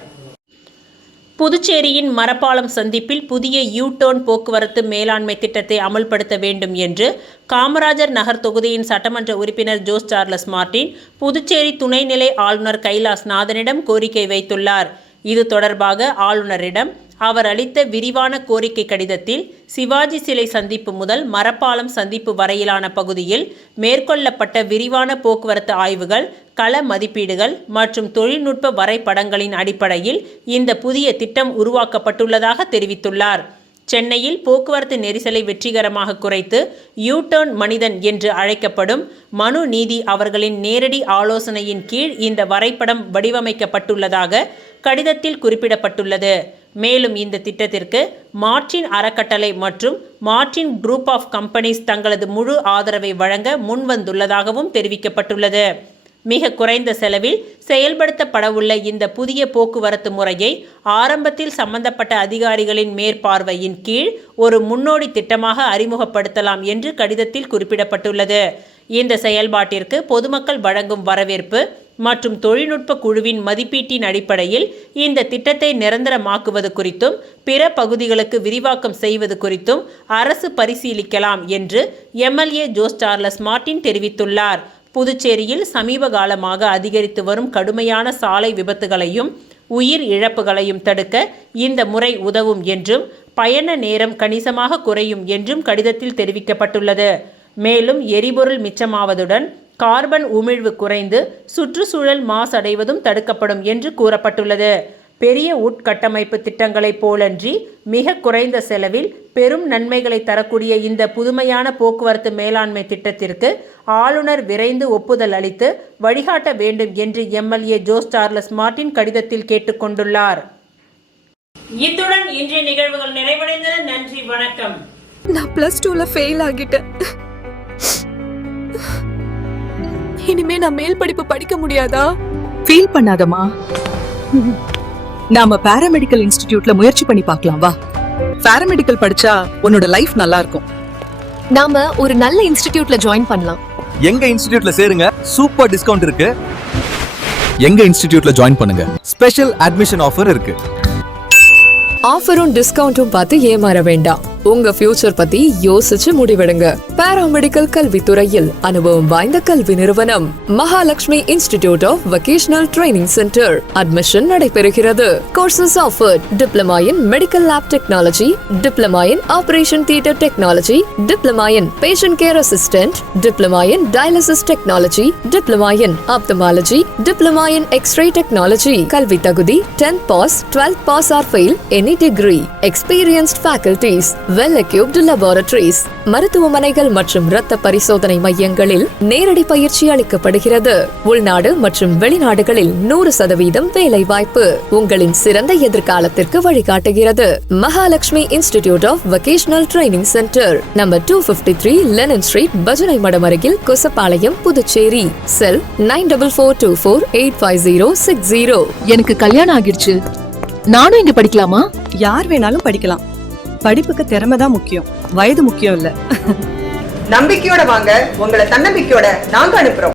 புதுச்சேரியின் மரப்பாலம் சந்திப்பில் புதிய யூ-டர்ன் போக்குவரத்து மேலாண்மை திட்டத்தை அமல்படுத்த வேண்டும் என்று காமராஜர் நகர் தொகுதியின் சட்டமன்ற உறுப்பினர் ஜோஸ் சார்லஸ் மார்ட்டின் புதுச்சேரி துணைநிலை ஆளுநர் கைலாஷ்நாதனிடம் கோரிக்கை வைத்துள்ளார். இது தொடர்பாக ஆளுநரிடம் அவர் அளித்த விரிவான கோரிக்கை கடிதத்தில் சிவாஜி சிலை சந்திப்பு முதல் மரப்பாலம் சந்திப்பு வரையிலான பகுதியில் மேற்கொள்ளப்பட்ட விரிவான போக்குவரத்து ஆய்வுகள், கள மதிப்பீடுகள் மற்றும் தொழில்நுட்ப வரைபடங்களின் அடிப்படையில் இந்த புதிய திட்டம் உருவாக்கப்பட்டுள்ளதாக தெரிவித்துள்ளார். சென்னையில் போக்குவரத்து நெரிசலை வெற்றிகரமாக குறைத்து யூ-டர்ன் மனிதன் என்று அழைக்கப்படும் மனு நீதி அவர்களின் நேரடி ஆலோசனையின் கீழ் இந்த வரைபடம் வடிவமைக்கப்பட்டுள்ளதாக கடிதத்தில் குறிப்பிடப்பட்டுள்ளது. மேலும் இந்த திட்டத்திற்கு மார்ட்டின் அறக்கட்டளை மற்றும் மார்ட்டின் குரூப் ஆஃப் கம்பெனிஸ் தங்களது முழு ஆதரவை வழங்க முன்வந்துள்ளதாகவும் தெரிவிக்கப்பட்டுள்ளது. மிக குறைந்த செலவில் செயல்படுத்தப்படவுள்ள இந்த புதிய போக்குவரத்து முறையை ஆரம்பத்தில் சம்பந்தப்பட்ட அதிகாரிகளின் மேற்பார்வையின் கீழ் ஒரு முன்னோடி திட்டமாக அறிமுகப்படுத்தலாம் என்று கடிதத்தில் குறிப்பிடப்பட்டுள்ளது. இந்த செயல்பாட்டிற்கு பொதுமக்கள் வழங்கும் வரவேற்பு மற்றும் தொழில்நுட்ப குழுவின் மதிப்பீட்டின் அடிப்படையில் இந்த திட்டத்தை நிரந்தரமாக்குவது குறித்தும் பிற பகுதிகளுக்கு விரிவாக்கம் செய்வது குறித்தும் அரசு பரிசீலிக்கலாம் என்று எம்எல்ஏ ஜோஸ் சார்லஸ் மார்ட்டின் தெரிவித்துள்ளார். புதுச்சேரியில் சமீப காலமாக அதிகரித்து வரும் கடுமையான சாலை விபத்துகளையும் உயிர் இழப்புகளையும் தடுக்க இந்த முறை உதவும் என்றும் பயண நேரம் கணிசமாக குறையும் என்றும் கடிதத்தில் தெரிவிக்கப்பட்டுள்ளது. மேலும் எரிபொருள் மிச்சமாவதுடன் கார்பன் உமிழ்வு குறைந்து சுற்றுச்சூழல் மாசடைவதும் தடுக்கப்படும் என்று கூறப்பட்டுள்ளது. பெரிய உட்கட்டமைப்பு திட்டங்களைப் போலன்றி மிக குறைந்த செலவில் பெரும் நன்மைகளை தரக்கூடிய இந்த புதுமையான போக்குவரத்து மேலாண்மை திட்டத்திற்கு ஆளுநர் விரைந்து ஒப்புதல் அளித்து வழிகாட்ட வேண்டும் என்று எம்எல்ஏ ஜோஸ் சார்லஸ் மார்ட்டின் கடிதத்தில் கேட்டுக்கொண்டுள்ளார். இத்துடன் இன்றைய நிகழ்வுகள் நிறைவடைந்தன. நன்றி, வணக்கம். நான் +2ல ஃபெயில் ஆகிட்டேன். இனிமே நான் மேல் படிப்பு படிக்க முடியாதா? ஃபீல் பண்ணாதமா. நாம பாராமெடிக்கல் இன்ஸ்டிடியூட்ல முயற்சி பண்ணி பார்க்கலாம் வா. பாராமெடிக்கல் படிச்சா உன்னோட லைஃப் நல்லா இருக்கும். நாம ஒரு நல்ல இன்ஸ்டிடியூட்ல ஜாயின் பண்ணலாம். எங்க இன்ஸ்டிடியூட்ல சேருங்க, சூப்பர் டிஸ்கவுண்ட் இருக்கு. எங்க இன்ஸ்டிடியூட்ல ஜாயின் பண்ணுங்க, ஸ்பெஷல் அட்மிஷன் ஆஃபர் இருக்கு. ஆஃபரும் டிஸ்கவுண்டும் பார்த்து ஏமாற வேண்டாம். உங்க ஃபியூச்சர் பத்தி யோசிச்சு முடிவெடுங்க. பாராமெடிக்கல் கல்வித்துறையில் அனுபவம் வாய்ந்த கல்வி நிறுவனம் Mahalakshmi institute of vocational training centre. Admission நடைபெறுகிறது. Courses offered: diploma in medical lab technology, diploma in operation theatre technology, diploma in patient care assistant, diploma in dialysis technology, diploma in ophthalmology, diploma in X-ray technology. கல்வி தகுதி 10th pass, 12th pass or fail, any degree. Experienced faculties, well equipped laboratories. மருத்துவமனைகள் மற்றும் இரத்த பரிசோதனை மையங்களில் நேரடி பயிற்சி அளிக்கப்படுகிறது. உள்நாடு மற்றும் வெளிநாடுகளில் 100% வேலை வாய்ப்பு உங்களின் சிறந்த எதிர்காலத்திற்கு வழிகாட்டுகிறது. Mahalakshmi institute of vocational training centre, number 253 Lenin street, பஜனை மடம் அருகில், கொசப்பாளையம், புதுச்சேரி. செல் 9442485060. எனக்கு கல்யாணம் ஆகிடுச்சு. நானும் இங்க படிக்கலாமா? யார் வேணாலும் படிக்கலாம். படிப்புக்கு திறமை தான் முக்கியம், வயது முக்கியம் இல்ல. நம்பிக்கையோட வாங்க, உங்களை தன்னம்பிக்கையோட நாங்க அனுப்புறோம்.